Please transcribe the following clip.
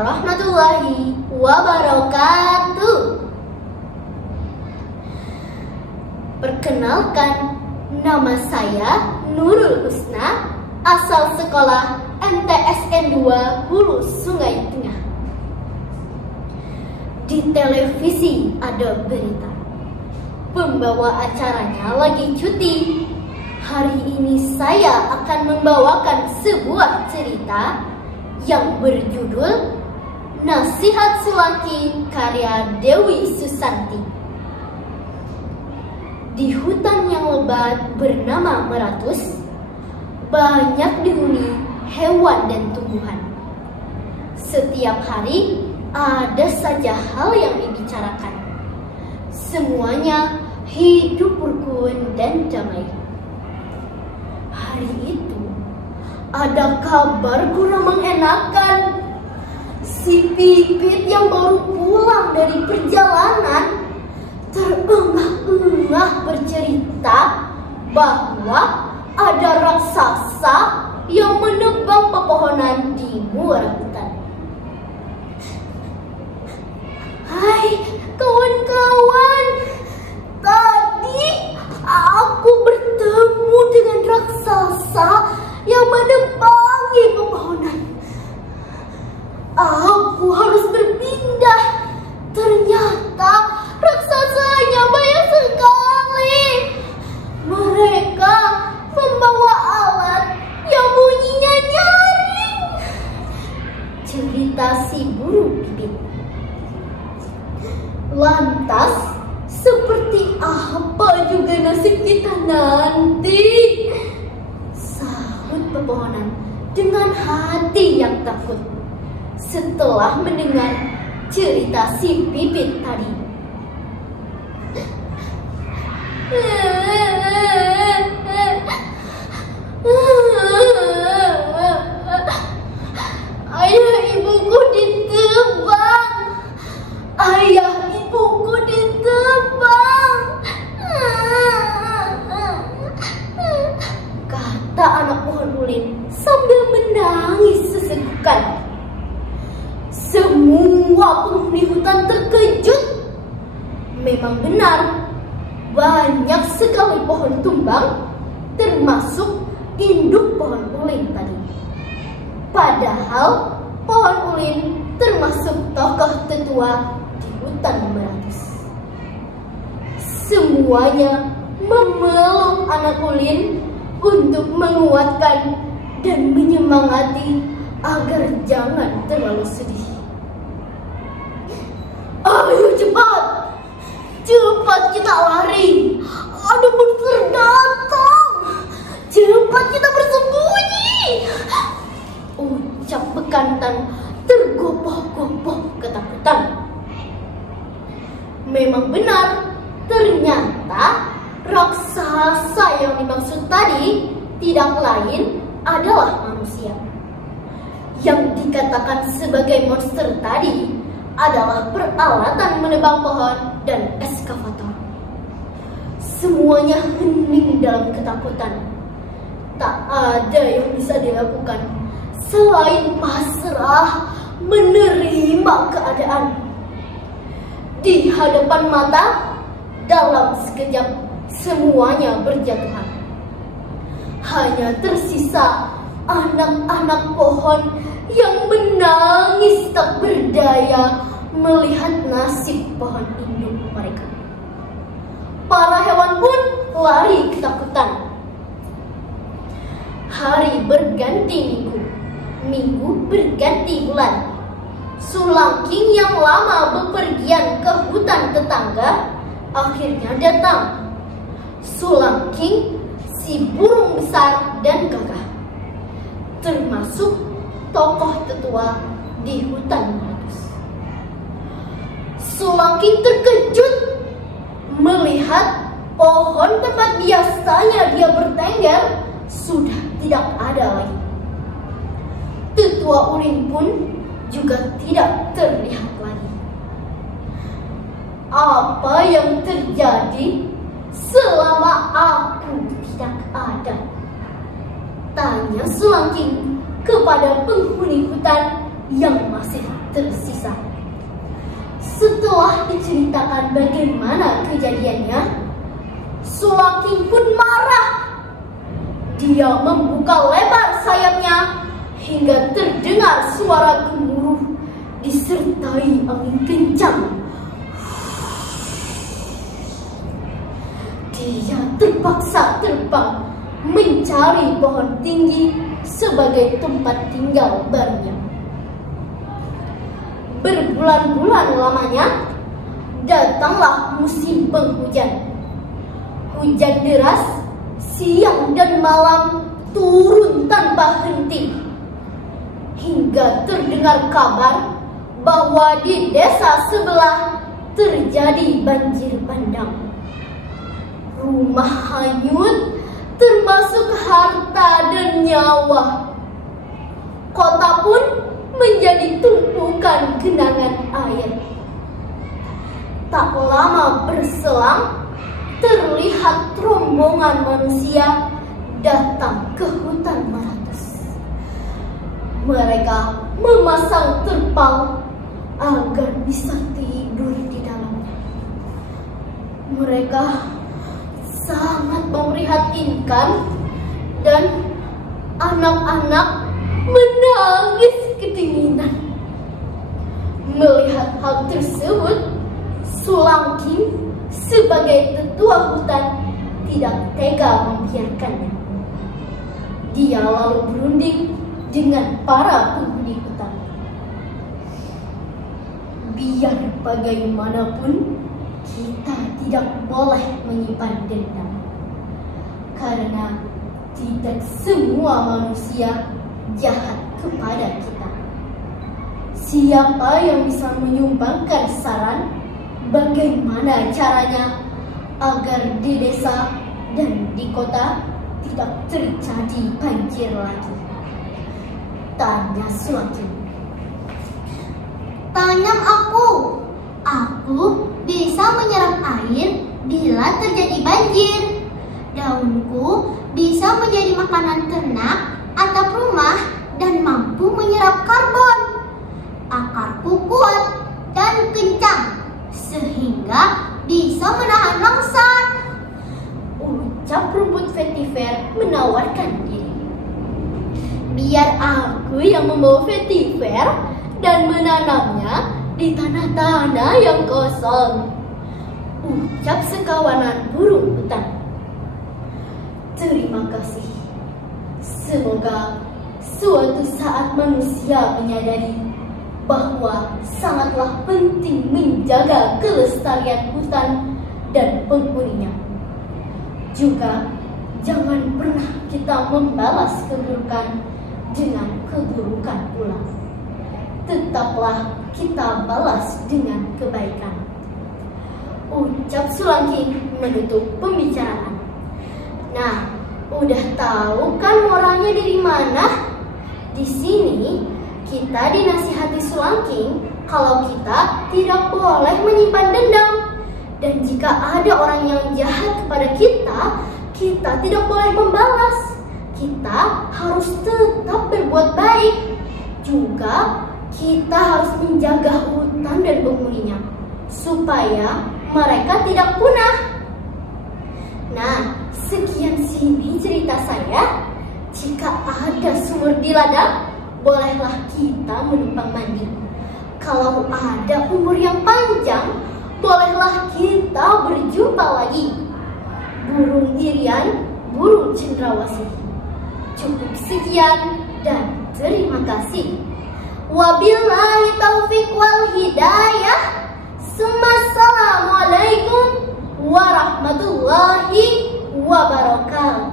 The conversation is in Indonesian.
warahmatullahi wabarakatuh. Perkenalkan, nama saya Nurul Husna, asal sekolah MTSN 2 Hulu Sungai Tengah. Di televisi ada berita, pembawa acaranya lagi cuti. Hari ini saya akan membawakan sebuah cerita yang berjudul Nasihat Sulangking karya Dewi Susanti. Di hutan yang lebat bernama Meratus, banyak dihuni hewan dan tumbuhan. Setiap hari ada saja hal yang dibicarakan. Semuanya hidup rukun dan damai. Hari itu ada kabar kurang mengenakan. Si Pipit yang baru pulang dari perjalanan terengah-engah bercerita bahwa ada raksasa yang menebang pepohonan di muara hutan. Hai kawan-kawan, tadi aku bertemu dengan raksasa yang menebangi pepohonan. Aku harus berpindah. Ternyata raksasanya banyak sekali. Mereka membawa alat yang bunyinya nyaring. Cerita si burung pipit. Lantas, seperti apa juga nasib kita nanti? Sahut pepohonan dengan hati yang takut setelah mendengar cerita si Pipit tadi. Ayah ibuku ditebang. Ayah ibuku ditebang. Kata anak pohon ulin sambil menangis sesekukan. Semua penghuni hutan terkejut. Memang benar, banyak sekali pohon tumbang, termasuk induk pohon ulin tadi. Padahal pohon ulin termasuk tokoh tetua di hutan Meratus. Semuanya memeluk anak ulin untuk menguatkan dan menyemangati agar jangan terlalu sedih. Ayo cepat, cepat kita lari. Ada monster datang. Cepat kita bersembunyi. Ucap bekantan tergopoh-gopoh ketakutan. Memang benar, ternyata raksasa yang dimaksud tadi tidak lain adalah manusia. Yang dikatakan sebagai monster tadi adalah peralatan menebang pohon dan eskavator. Semuanya hening dalam ketakutan. Tak ada yang bisa dilakukan selain pasrah menerima keadaan. Di hadapan mata, dalam sekejap semuanya berjatuhan. Hanya tersisa anak-anak pohon yang menangis tak berdaya melihat nasib pohon induk mereka. Para hewan pun lari ketakutan. Hari berganti minggu, minggu berganti bulan. Sulangking yang lama bepergian ke hutan tetangga akhirnya datang. Sulangking, si burung besar dan gagah, termasuk tokoh tetua di hutan Meratus. Sulangking terkejut melihat pohon tempat biasanya dia bertengger sudah tidak ada lagi. Tetua ulin pun juga tidak terlihat lagi. Apa yang terjadi selama aku tidak ada? Tanya Sulangking kepada penghuni hutan yang masih tersisa. Setelah diceritakan bagaimana kejadiannya, Sulangking pun marah. Dia membuka lebar sayapnya hingga terdengar suara gemuruh disertai angin kencang. Dia terpaksa terbang mencari pohon tinggi sebagai tempat tinggal barunya. Berbulan-bulan lamanya, datanglah musim penghujan. Hujan deras siang dan malam turun tanpa henti, hingga terdengar kabar bahwa di desa sebelah terjadi banjir bandang. Rumah hanyut, termasuk harta dan nyawa. Kota pun menjadi tumpukan genangan air. Tak lama berselang, terlihat rombongan manusia datang ke hutan Maratus. Mereka memasang terpal agar bisa tidur di dalamnya. Mereka sangat memprihatinkan dan anak-anak menangis kedinginan. Melihat hal tersebut, Sulangking sebagai tetua hutan tidak tega membiarkannya. Dia lalu berunding dengan para penghuni hutan. Biar bagaimanapun, kita tidak boleh menyimpan dendam, karena tidak semua manusia jahat kepada kita. Siapa yang bisa menyumbangkan saran bagaimana caranya agar di desa dan di kota tidak terjadi banjir lagi? Tanya Sulangking. Tanya aku. Aku bisa menyerap air bila terjadi banjir. Daunku bisa menjadi makanan ternak atap rumah dan mampu menyerap karbon. Akarku kuat dan kencang sehingga bisa menahan longsor. Ucap rumput vetiver menawarkan diri. Biar aku yang membawa vetiver dan menanamnya di tanah-tanah yang kosong. Ucap sekawanan burung hutan. Terima kasih. Semoga suatu saat manusia menyadari bahwa sangatlah penting menjaga kelestarian hutan dan penghuninya. Juga jangan pernah kita membalas keburukan dengan keburukan pula. Tetaplah kita balas dengan kebaikan. Ucap Sulangking menutup pembicaraan. Nah, udah tahu kan moralnya dari mana? Di sini kita dinasihati Sulangking kalau kita tidak boleh menyimpan dendam. Dan jika ada orang yang jahat kepada kita, kita tidak boleh membalas. Kita harus tetap berbuat baik. Juga kita harus menjaga hutan dan penghuninya supaya mereka tidak punah. Nah, sekian sini cerita saya. Jika ada sumur di ladang, bolehlah kita menumpang mandi. Kalau ada umur yang panjang, bolehlah kita berjumpa lagi. Burung irian, burung cendrawasih. Cukup sekian dan terima kasih. Wabillahi taufiq wal hidayah. Assalamualaikum warahmatullahi wabarakatuh.